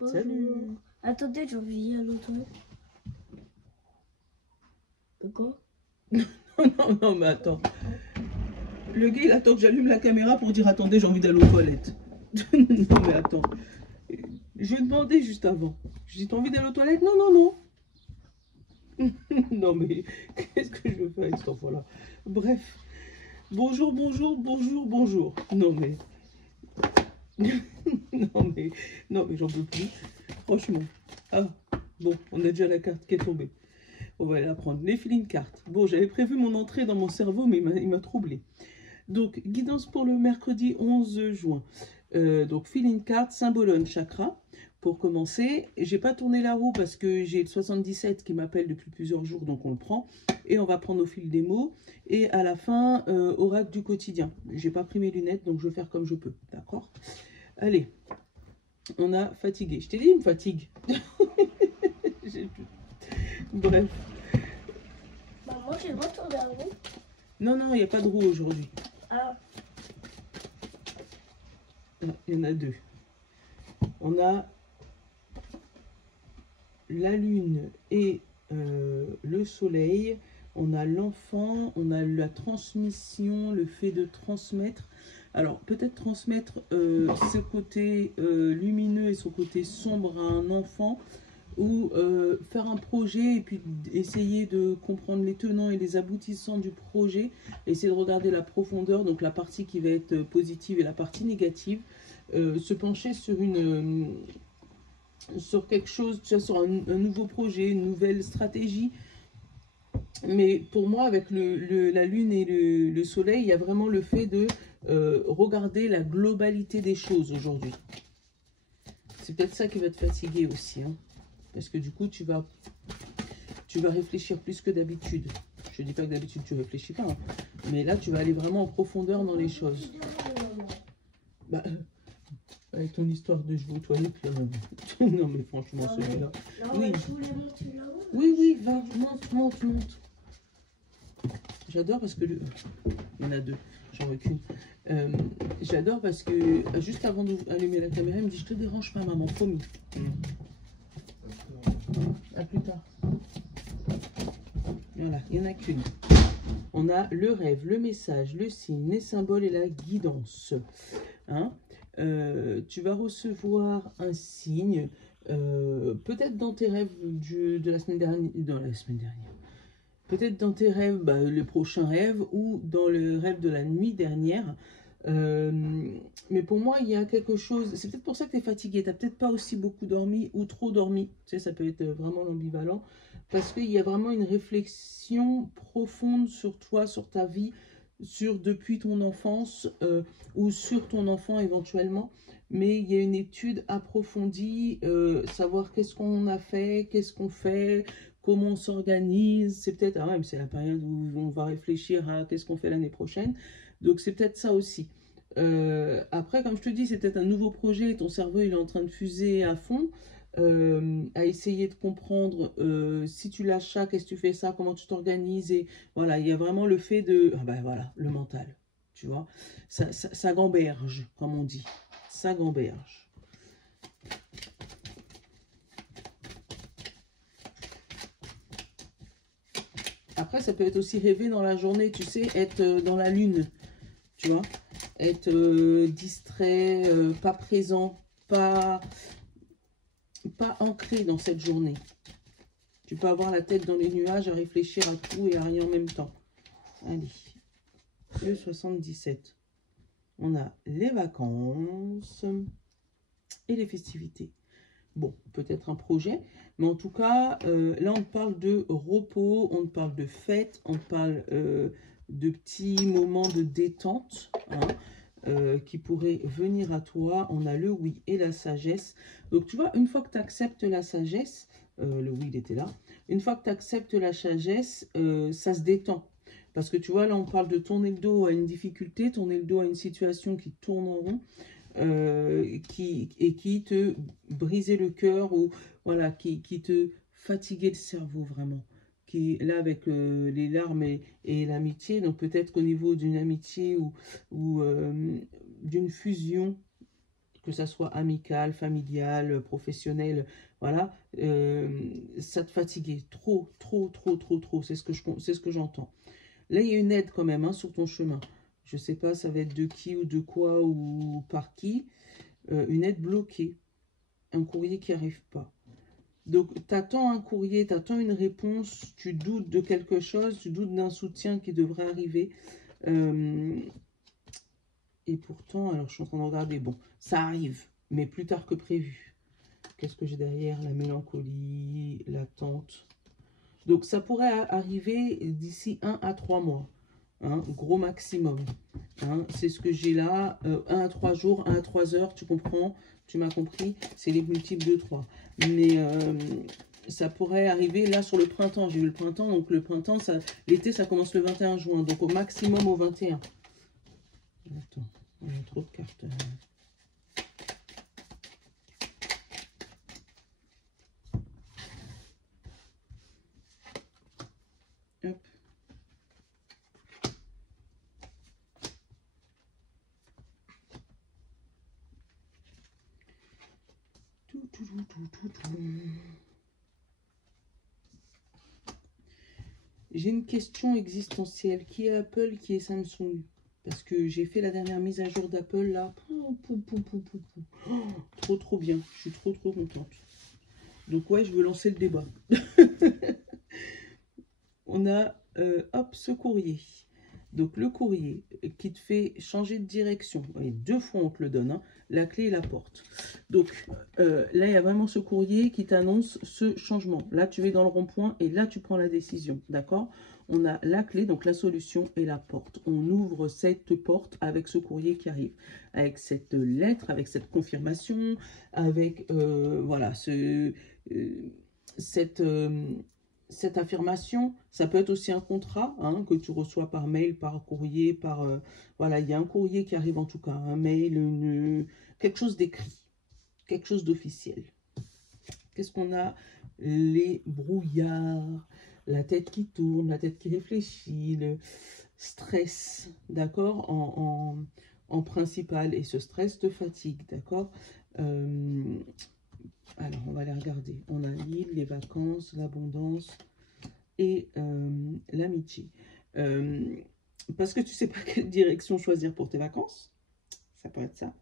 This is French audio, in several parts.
Bonjour. Salut. Attendez, j'ai envie à l'autre. Pourquoi? Non, non, mais attends. Le gars, il attend que j'allume la caméra pour dire attendez, j'ai envie d'aller aux toilettes. Non, mais attends. Je lui ai demandé juste avant. Je lui ai dit t'as envie d'aller aux toilettes? Non, non, non. Non, mais qu'est-ce que je veux faire avec cet enfant-là? Bref. Bonjour, bonjour, bonjour, bonjour. Non, mais. Non, mais. Non, mais j'en peux plus. Franchement. Ah, bon, on a déjà la carte qui est tombée. On va aller la prendre. Les feeling cartes. Bon, j'avais prévu mon entrée dans mon cerveau, mais il m'a troublé. Donc, guidance pour le mercredi 11 juin. Donc, feeling card, symbolone, chakra. Pour commencer, j'ai pas tourné la roue parce que j'ai le 77 qui m'appelle depuis plusieurs jours, donc on le prend. Et on va prendre au fil des mots. Et à la fin, oracle du quotidien. J'ai pas pris mes lunettes, donc je vais faire comme je peux. D'accord? Allez, on a fatigué. Je t'ai dit, il me fatigue. Bref. Maman, j'ai le droit de tourner la roue? Non, non, il n'y a pas de roue aujourd'hui. Ah. Il y en a deux. On a la lune et le soleil. On a l'enfant, on a la transmission, le fait de transmettre. Alors, peut-être transmettre ce côté lumineux et son côté sombre à un enfant, ou faire un projet et puis essayer de comprendre les tenants et les aboutissants du projet, essayer de regarder la profondeur, donc la partie qui va être positive et la partie négative, se pencher sur sur quelque chose, tu vois, sur un nouveau projet, une nouvelle stratégie. Mais pour moi, avec la lune et le soleil, il y a vraiment le fait de regarder la globalité des choses aujourd'hui. C'est peut-être ça qui va te fatiguer aussi, hein. Parce que du coup, tu vas réfléchir plus que d'habitude. Je ne dis pas que d'habitude tu ne réfléchis pas, hein. Mais là, tu vas aller vraiment en profondeur dans les choses. Bah, avec ton histoire de je vais aux toilettes, là. Non, mais franchement, celui-là. Oui. Oui, oui, va, monte, monte, monte. J'adore parce que il y en a deux, j'en veux qu'une. J'adore parce que juste avant d'allumer la caméra, il me dit je te dérange pas, maman, promis. À plus tard. Voilà, il n'y en a qu'une. On a le rêve, le message, le signe, les symboles et la guidance. Hein, tu vas recevoir un signe, peut-être dans tes rêves de la semaine dernière. Peut-être dans tes rêves, le prochain rêve, ou dans le rêve de la nuit dernière. Mais pour moi, il y a quelque chose. C'est peut-être pour ça que tu es fatigué. Tu n'as peut-être pas aussi beaucoup dormi ou trop dormi. Tu sais, ça peut être vraiment l'ambivalent. Parce qu'il y a vraiment une réflexion profonde sur toi, sur ta vie, sur depuis ton enfance ou sur ton enfant éventuellement. Mais il y a une étude approfondie, savoir qu'est-ce qu'on a fait, qu'est-ce qu'on fait, comment on s'organise. C'est peut-être, ah ouais, c'est la période où on va réfléchir à qu'est-ce qu'on fait l'année prochaine. Donc c'est peut-être ça aussi. Après, comme je te dis, c'est peut-être un nouveau projet, ton cerveau il est en train de fuser à fond, à essayer de comprendre si tu lâches ça, qu'est-ce que tu fais ça, comment tu t'organises. Et voilà, il y a vraiment le fait de, ah ben voilà, le mental, tu vois, ça gamberge, comme on dit, ça gamberge. Après, ça peut être aussi rêver dans la journée, tu sais, être dans la lune, tu vois, être distrait, pas présent, pas ancré dans cette journée. Tu peux avoir la tête dans les nuages à réfléchir à tout et à rien en même temps. Allez, le 77. On a les vacances et les festivités. Bon, peut-être un projet, mais en tout cas, là, on parle de repos, on parle de fête, on parle de petits moments de détente, hein, qui pourraient venir à toi. On a le oui et la sagesse. Donc, tu vois, une fois que tu acceptes la sagesse, le oui, il était là. Une fois que tu acceptes la sagesse, ça se détend. Parce que tu vois, là, on parle de tourner le dos à une difficulté, tourner le dos à une situation qui tourne en rond. Qui te brisait le cœur, ou voilà, qui te fatiguait le cerveau vraiment, qui là avec les larmes et l'amitié. Donc peut-être qu'au niveau d'une amitié ou d'une fusion que ça soit amical, familial, professionnel, voilà, ça te fatiguait trop, c'est ce que j'entends. Là, il y a une aide quand même hein, sur ton chemin. Je sais pas, ça va être de qui ou de quoi ou par qui. Une aide bloquée, un courrier qui n'arrive pas. Donc, tu attends un courrier, tu attends une réponse, tu doutes de quelque chose, tu doutes d'un soutien qui devrait arriver. Et pourtant, alors je suis en train de regarder, bon, ça arrive, mais plus tard que prévu. Qu'est-ce que j'ai derrière? La mélancolie, l'attente. Donc, ça pourrait arriver d'ici 1 à 3 mois. Hein, gros maximum. Hein, c'est ce que j'ai là. 1 à 3 jours, 1 à 3 heures, tu comprends? Tu m'as compris? C'est les multiples de 3. Mais ça pourrait arriver là sur le printemps. J'ai eu le printemps, donc le printemps, l'été, ça commence le 21 juin. Donc au maximum au 21. Attends, il y a trop de cartes. Hop. J'ai une question existentielle. Qui est Apple, qui est Samsung? Parce que j'ai fait la dernière mise à jour d'Apple là. Oh, trop bien. Je suis trop contente. Donc ouais, je veux lancer le débat. On a hop, ce courrier. Donc le courrier qui te fait changer de direction. Et 2 fois on te le donne. Hein, la clé et la porte. Donc là, il y a vraiment ce courrier qui t'annonce ce changement. Là, tu vas dans le rond-point et là, tu prends la décision. D'accord? On a la clé, donc la solution et la porte. On ouvre cette porte avec ce courrier qui arrive. Avec cette lettre, avec cette confirmation, avec voilà, cette affirmation. Ça peut être aussi un contrat hein, que tu reçois par mail, par courrier, par... voilà, il y a un courrier qui arrive en tout cas, un mail, quelque chose d'écrit, quelque chose d'officiel. Qu'est-ce qu'on a? Les brouillards, la tête qui tourne, la tête qui réfléchit, le stress, d'accord, en principal. Et ce stress te fatigue, d'accord. Alors, on va les regarder. On a l'île, les vacances, l'abondance et l'amitié. Parce que tu ne sais pas quelle direction choisir pour tes vacances. Ça peut être ça.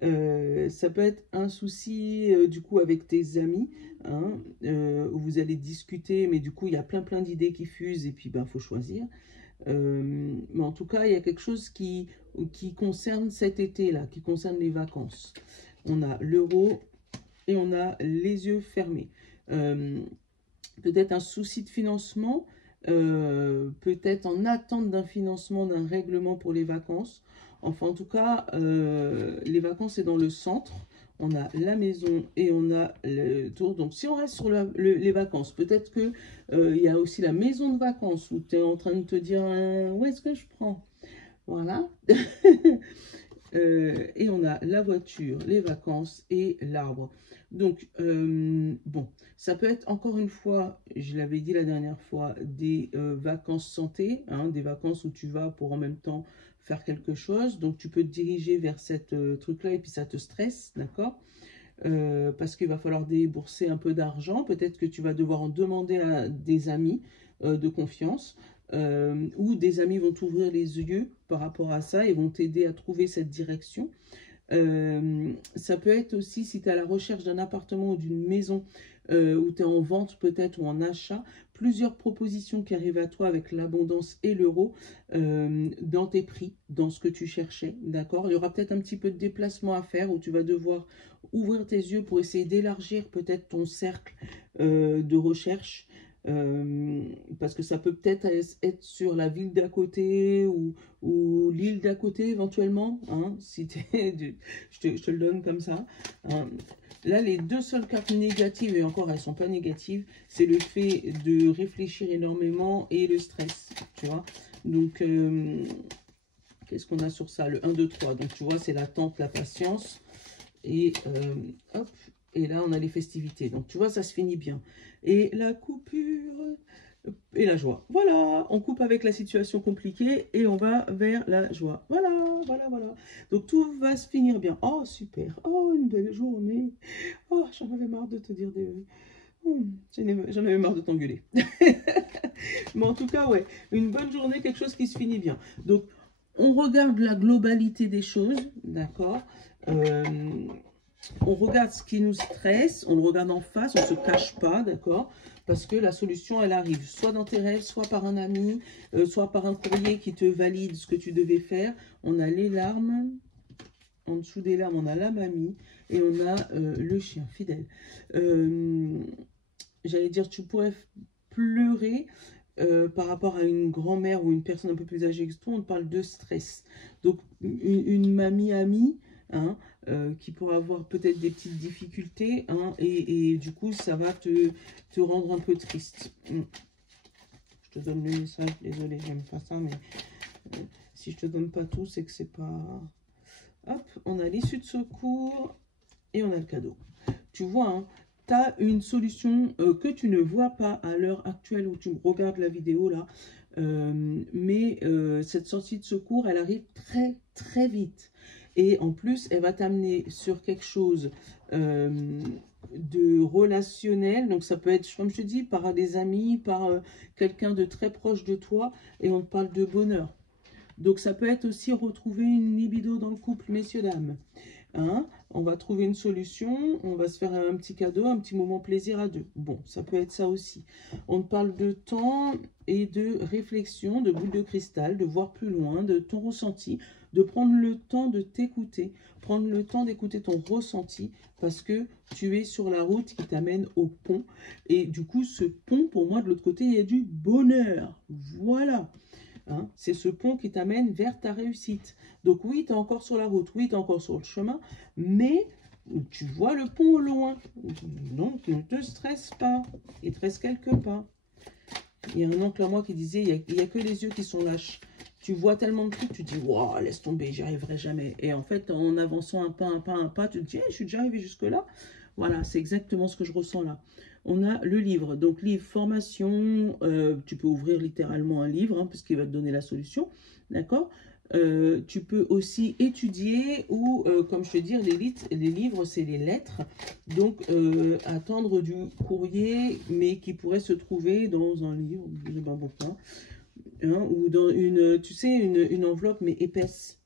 Ça peut être un souci du coup avec tes amis hein, où vous allez discuter mais du coup il y a plein d'idées qui fusent et puis ben faut choisir mais en tout cas il y a quelque chose qui concerne cet été là, qui concerne les vacances. On a l'euro et on a les yeux fermés. Peut-être un souci de financement, peut-être en attente d'un financement, d'un règlement pour les vacances. Enfin, en tout cas, les vacances, c'est dans le centre. On a la maison et on a le tour. Donc, si on reste sur les vacances, peut-être qu'il y a aussi la maison de vacances où tu es en train de te dire où est-ce que je prends? Voilà. Et on a la voiture, les vacances et l'arbre. Donc, bon, ça peut être encore une fois, je l'avais dit la dernière fois, des vacances santé, hein, des vacances où tu vas pour en même temps faire quelque chose. Donc, tu peux te diriger vers cette truc-là et puis ça te stresse, d'accord? Parce qu'il va falloir débourser un peu d'argent. Peut-être que tu vas devoir en demander à des amis de confiance. Ou des amis vont t'ouvrir les yeux par rapport à ça et vont t'aider à trouver cette direction. Ça peut être aussi si tu es à la recherche d'un appartement ou d'une maison où tu es en vente peut-être ou en achat, plusieurs propositions qui arrivent à toi avec l'abondance et l'euro dans tes prix, dans ce que tu cherchais, d'accord? Il y aura peut-être un petit peu de déplacement à faire où tu vas devoir ouvrir tes yeux pour essayer d'élargir peut-être ton cercle de recherche. Parce que ça peut peut-être être sur la ville d'à côté ou l'île d'à côté éventuellement, hein, si je te le donne comme ça. Hein. Là, les 2 seules cartes négatives, et encore elles ne sont pas négatives, c'est le fait de réfléchir énormément et le stress, tu vois. Donc, qu'est-ce qu'on a sur ça? Le 1, 2, 3. Donc, tu vois, c'est l'attente, la patience. Et hop, et là, on a les festivités. Donc, tu vois, ça se finit bien. Et la coupure, et la joie. Voilà, on coupe avec la situation compliquée et on va vers la joie. Voilà, voilà, voilà. Donc tout va se finir bien. Oh, super. Oh, une belle journée. Oh, j'en avais marre de te dire des... J'en avais marre de t'engueuler. Mais en tout cas, ouais, une bonne journée, quelque chose qui se finit bien. Donc, on regarde la globalité des choses, d'accord. On regarde ce qui nous stresse, on le regarde en face, on ne se cache pas, d'accord. Parce que la solution, elle arrive soit dans tes rêves, soit par un ami, soit par un courrier qui te valide ce que tu devais faire. On a les larmes, en dessous des larmes, on a la mamie et on a le chien fidèle. J'allais dire, tu pourrais pleurer par rapport à une grand-mère ou une personne un peu plus âgée que toi, on parle de stress. Donc, une mamie amie, hein, qui pourra avoir peut-être des petites difficultés, hein, et du coup, ça va te rendre un peu triste. Je te donne le message, désolé, j'aime pas ça, mais si je te donne pas tout, c'est que c'est pas... Hop, on a l'issue de secours et on a le cadeau. Tu vois, hein, tu as une solution que tu ne vois pas à l'heure actuelle où tu regardes la vidéo là. Mais cette sortie de secours, elle arrive très très vite. Et en plus, elle va t'amener sur quelque chose de relationnel. Donc ça peut être, comme je te dis, par des amis, par quelqu'un de très proche de toi. Et on te parle de bonheur. Donc ça peut être aussi retrouver une libido dans le couple, messieurs, dames. Hein, on va trouver une solution, on va se faire un petit cadeau, un petit moment plaisir à deux. Bon, ça peut être ça aussi. On parle de temps et de réflexion, de boule de cristal, de voir plus loin, de ton ressenti, de prendre le temps de t'écouter, prendre le temps d'écouter ton ressenti parce que tu es sur la route qui t'amène au pont. Et du coup, ce pont, pour moi, de l'autre côté, il y a du bonheur. Voilà. Hein, c'est ce pont qui t'amène vers ta réussite. Donc oui, tu es encore sur la route, oui, tu es encore sur le chemin, mais tu vois le pont au loin. Donc ne te stresse pas, il te reste quelques pas. Il y a un oncle à moi qui disait, il n'y a que les yeux qui sont lâches. Tu vois tellement de trucs, tu te dis, wow, laisse tomber, j'y arriverai jamais. Et en fait, en avançant un pas, tu te dis, hey, je suis déjà arrivé jusque-là. Voilà, c'est exactement ce que je ressens là. On a le livre, donc livre formation, tu peux ouvrir littéralement un livre, hein, puisqu'il va te donner la solution, d'accord. Tu peux aussi étudier ou, comme je te dis, les livres, c'est les lettres, donc attendre du courrier, mais qui pourrait se trouver dans un livre, je ne sais pas pourquoi, hein, ou dans une, tu sais, une enveloppe, mais épaisse,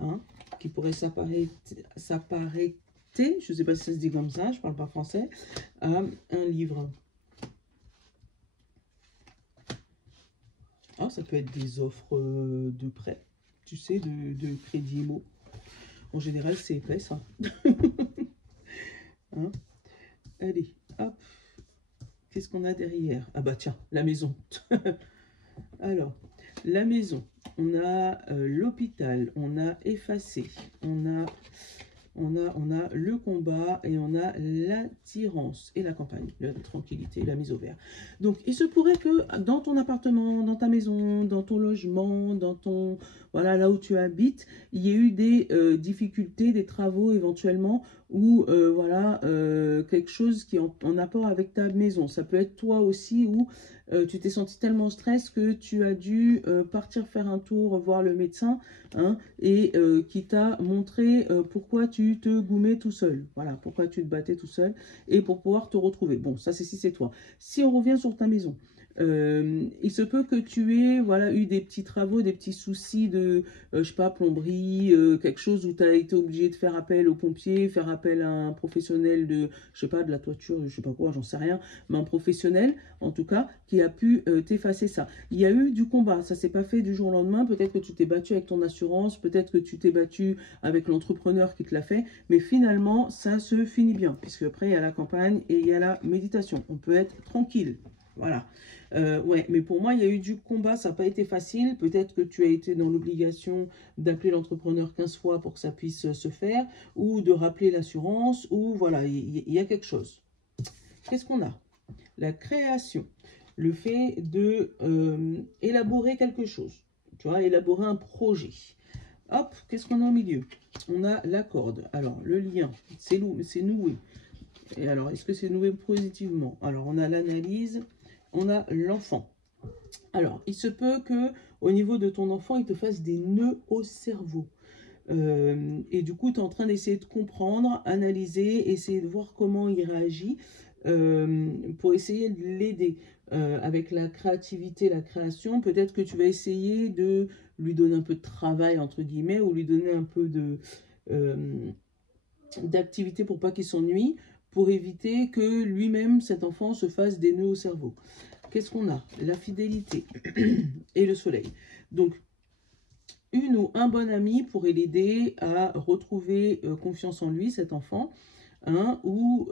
hein, qui pourrait s'apparenter, je ne sais pas si ça se dit comme ça, je ne parle pas français, à un livre. Ah, ça peut être des offres de prêt, tu sais, de crédit IMO. En général, c'est épais, ça. Hein, allez, hop. Qu'est-ce qu'on a derrière? Ah bah tiens, la maison. Alors, la maison. On a l'hôpital, on a effacé, on a le combat et on a l'attirance et la campagne, la tranquillité, la mise au vert. Donc, il se pourrait que dans ton appartement, dans ta maison, dans ton logement, dans ton... Voilà, là où tu habites, il y ait eu des difficultés, des travaux éventuellement, ou voilà, quelque chose qui est en rapport avec ta maison. Ça peut être toi aussi où tu t'es senti tellement stress que tu as dû partir faire un tour, voir le médecin, hein, et qui t'a montré pourquoi tu te goumais tout seul. Voilà, pourquoi tu te battais tout seul et pour pouvoir te retrouver. Bon, ça c'est si c'est toi. Si on revient sur ta maison, il se peut que tu aies voilà, eu des petits travaux, des petits soucis de, je sais pas, plomberie, quelque chose où tu as été obligé de faire appel aux pompiers, faire appel à un professionnel de, je sais pas, de la toiture, je sais pas quoi, j'en sais rien, mais un professionnel, en tout cas, qui a pu t'effacer ça. Il y a eu du combat, ça s'est pas fait du jour au lendemain, peut-être que tu t'es battu avec ton assurance, peut-être que tu t'es battu avec l'entrepreneur qui te l'a fait, mais finalement, ça se finit bien, puisque après, il y a la campagne et il y a la méditation. On peut être tranquille. Voilà. Ouais, mais pour moi, il y a eu du combat, ça n'a pas été facile. Peut-être que tu as été dans l'obligation d'appeler l'entrepreneur 15 fois pour que ça puisse se faire, ou de rappeler l'assurance, ou voilà, il y a quelque chose. Qu'est-ce qu'on a? La création, le fait de élaborer quelque chose, tu vois, élaborer un projet. Hop, qu'est-ce qu'on a au milieu? On a la corde. Alors, le lien, c'est noué. Et alors, est-ce que c'est noué positivement? Alors, on a l'analyse on a l'enfant. Alors, il se peut que au niveau de ton enfant, il te fasse des nœuds au cerveau. Et du coup, tu es en train d'essayer de comprendre, analyser, essayer de voir comment il réagit pour essayer de l'aider. Avec la créativité, la création, peut-être que tu vas essayer de lui donner un peu de travail, entre guillemets, ou lui donner un peu de d'activité pour pas qu'il s'ennuie, pour éviter que lui-même, cet enfant, se fasse des nœuds au cerveau. Qu'est-ce qu'on a? La fidélité et le soleil. Donc, une ou un bon ami pourrait l'aider à retrouver confiance en lui, cet enfant, hein, ou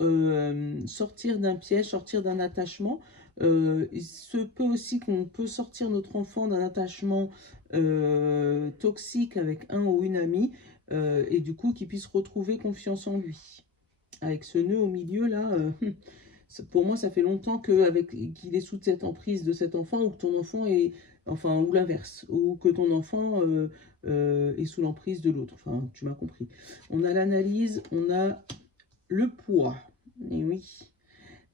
sortir d'un piège, sortir d'un attachement. Il se peut aussi qu'on peut sortir notre enfant d'un attachement toxique avec un ou une amie, et du coup qu'il puisse retrouver confiance en lui. Avec ce nœud au milieu là, pour moi ça fait longtemps qu'il est sous cette emprise de cet enfant, ou que ton enfant est, enfin, ou l'inverse, ou que ton enfant est sous l'emprise de l'autre. Enfin, tu m'as compris. On a l'analyse, on a le poids. Et oui,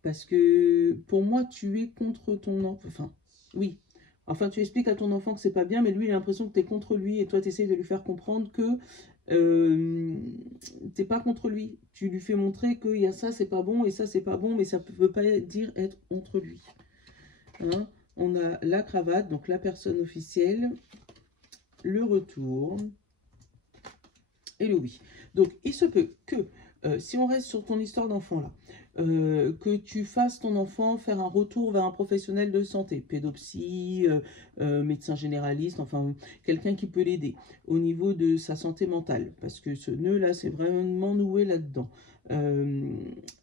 parce que pour moi, tu es contre ton enfant. Enfin, oui. Enfin, tu expliques à ton enfant que c'est pas bien, mais lui, il a l'impression que tu es contre lui, et toi, tu essayes de lui faire comprendre que t'es pas contre lui. Tu lui fais montrer qu'il y a ça, c'est pas bon, et ça, c'est pas bon, mais ça ne veut pas dire être contre lui. Hein? On a la cravate, donc la personne officielle, le retour et le oui. Donc, il se peut que, si on reste sur ton histoire d'enfant là, que tu fasses ton enfant faire un retour vers un professionnel de santé, pédopsie, médecin généraliste, enfin, quelqu'un qui peut l'aider au niveau de sa santé mentale, parce que ce nœud-là, c'est vraiment noué là-dedans.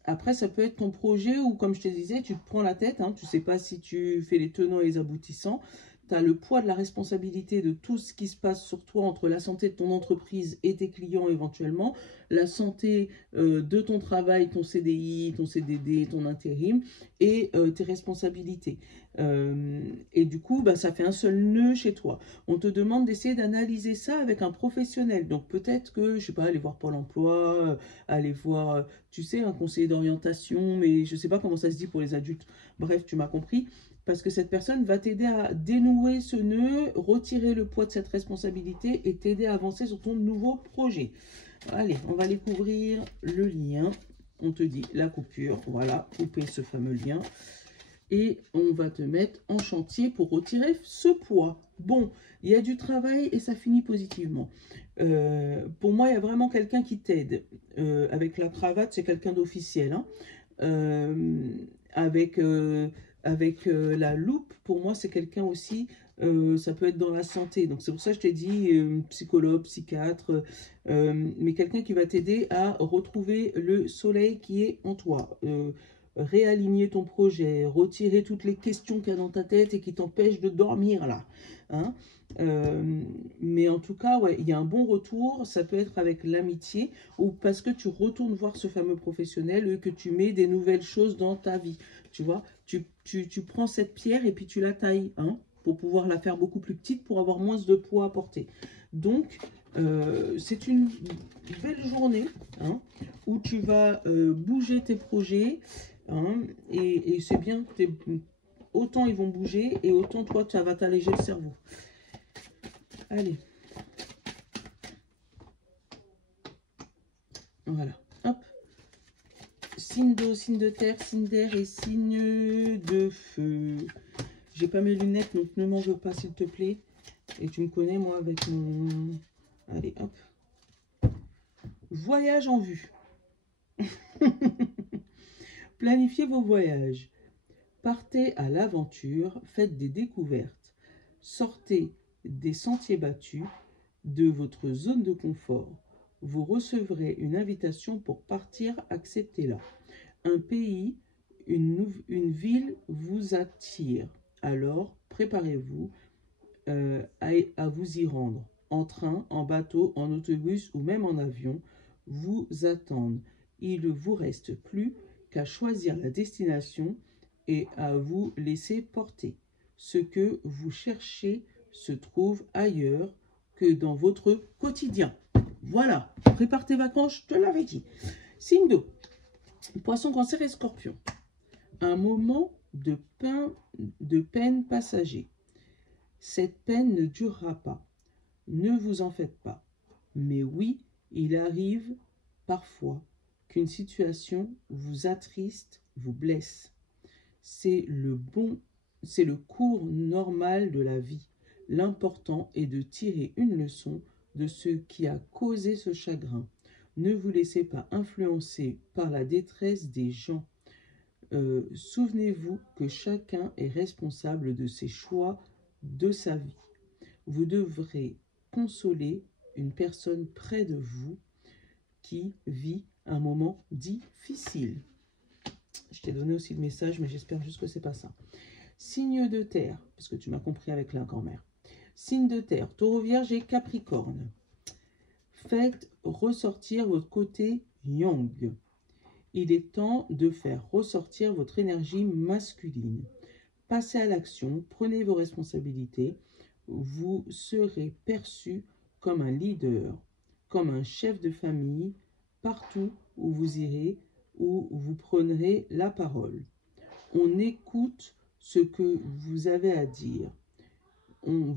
Après, ça peut être ton projet où, comme je te disais, tu te prends la tête, hein, tu ne sais pas si tu fais les tenants et les aboutissants. Tu as le poids de la responsabilité de tout ce qui se passe sur toi, entre la santé de ton entreprise et tes clients éventuellement, la santé de ton travail, ton CDI, ton CDD, ton intérim, et tes responsabilités. Et du coup, bah, ça fait un seul nœud chez toi. On te demande d'essayer d'analyser ça avec un professionnel. Donc peut-être que, je sais pas, aller voir Pôle emploi, aller voir, tu sais, un conseiller d'orientation, mais je sais pas comment ça se dit pour les adultes. Bref, tu m'as compris. Parce que cette personne va t'aider à dénouer ce nœud, retirer le poids de cette responsabilité et t'aider à avancer sur ton nouveau projet. Allez, on va aller couvrir le lien. On te dit la coupure, voilà, couper ce fameux lien. Et on va te mettre en chantier pour retirer ce poids. Bon, il y a du travail et ça finit positivement. Pour moi, il y a vraiment quelqu'un qui t'aide. Avec la cravate, c'est quelqu'un d'officiel. Hein. Avec la loupe, pour moi, c'est quelqu'un aussi, ça peut être dans la santé. Donc, c'est pour ça que je t'ai dit psychologue, psychiatre, mais quelqu'un qui va t'aider à retrouver le soleil qui est en toi. Réaligner ton projet, retirer toutes les questions qu'il y a dans ta tête et qui t'empêchent de dormir, là. Hein. Mais en tout cas, ouais, il y a un bon retour. Ça peut être avec l'amitié ou parce que tu retournes voir ce fameux professionnel et que tu mets des nouvelles choses dans ta vie. Tu vois, tu prends cette pierre et puis tu la tailles, hein, pour pouvoir la faire beaucoup plus petite, pour avoir moins de poids à porter. Donc, c'est une belle journée, hein, où tu vas bouger tes projets, hein, et c'est bien, autant ils vont bouger et autant toi, ça va t'alléger le cerveau. Allez. Voilà, hop. Signe d'eau, signe de terre, signe d'air et signe de feu. J'ai pas mes lunettes, donc ne m'en veux pas, s'il te plaît. Et tu me connais, moi, avec mon... Allez, hop. Voyage en vue. Planifiez vos voyages. Partez à l'aventure, faites des découvertes. Sortez des sentiers battus, de votre zone de confort. Vous recevrez une invitation pour partir, acceptez-la. Un pays, une ville vous attire. Alors, préparez-vous à vous y rendre. En train, en bateau, en autobus ou même en avion, vous attendent. Il ne vous reste plus qu'à choisir la destination et à vous laisser porter. Ce que vous cherchez se trouve ailleurs que dans votre quotidien. Voilà, prépare tes vacances, je te l'avais dit. Signe d'eau, poisson, cancer et scorpion. Un moment de peine passager. Cette peine ne durera pas. Ne vous en faites pas. Mais oui, il arrive parfois qu'une situation vous attriste, vous blesse. C'est le cours normal de la vie. L'important est de tirer une leçon de ce qui a causé ce chagrin. Ne vous laissez pas influencer par la détresse des gens. Souvenez-vous que chacun est responsable de ses choix, de sa vie. Vous devrez consoler une personne près de vous qui vit un moment difficile. Je t'ai donné aussi le message, mais j'espère juste que c'est pas ça. Signe de terre, parce que tu m'as compris avec l'incan-mère. Signe de terre, Taureau, Vierge et Capricorne. Faites ressortir votre côté yang. Il est temps de faire ressortir votre énergie masculine. Passez à l'action, prenez vos responsabilités. Vous serez perçu comme un leader, comme un chef de famille, partout où vous irez, où vous prendrez la parole. On écoute ce que vous avez à dire. On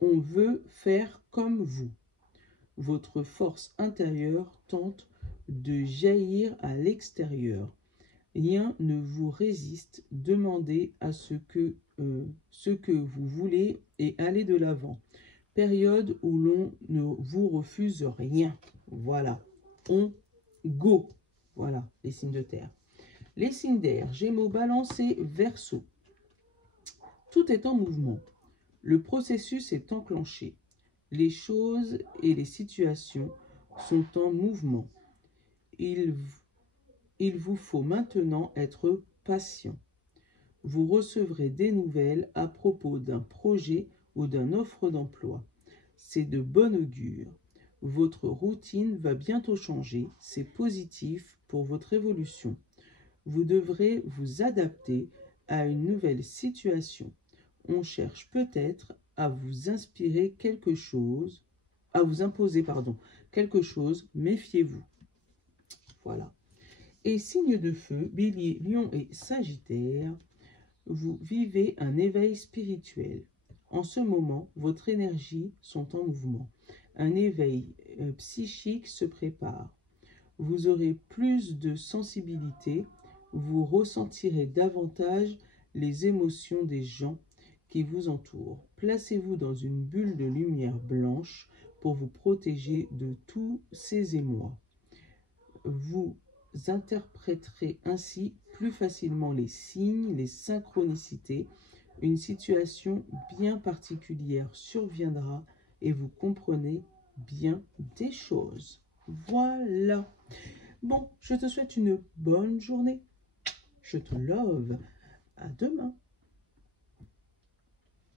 veut faire comme vous. Votre force intérieure tente de jaillir à l'extérieur. Rien ne vous résiste. Demandez à ce que vous voulez et allez de l'avant. Période où l'on ne vous refuse rien. Voilà. On go. Voilà, les signes de terre. Les signes d'air, Gémeaux, Balance et Verseau. Tout est en mouvement. Le processus est enclenché. Les choses et les situations sont en mouvement. Il vous faut maintenant être patient. Vous recevrez des nouvelles à propos d'un projet ou d'une offre d'emploi. C'est de bon augure. Votre routine va bientôt changer. C'est positif pour votre évolution. Vous devrez vous adapter à une nouvelle situation. On cherche peut-être à vous inspirer quelque chose, à vous imposer, quelque chose. Méfiez-vous. Voilà. Et signe de feu, Bélier, Lion et Sagittaire, vous vivez un éveil spirituel. En ce moment, votre énergie sont en mouvement. Un éveil psychique se prépare. Vous aurez plus de sensibilité. Vous ressentirez davantage les émotions des gens qui vous entourent. Placez-vous dans une bulle de lumière blanche pour vous protéger de tous ces émois. Vous interpréterez ainsi plus facilement les signes, les synchronicités. Une situation bien particulière surviendra et vous comprenez bien des choses. Voilà. Bon, je te souhaite une bonne journée. Je te love. À demain.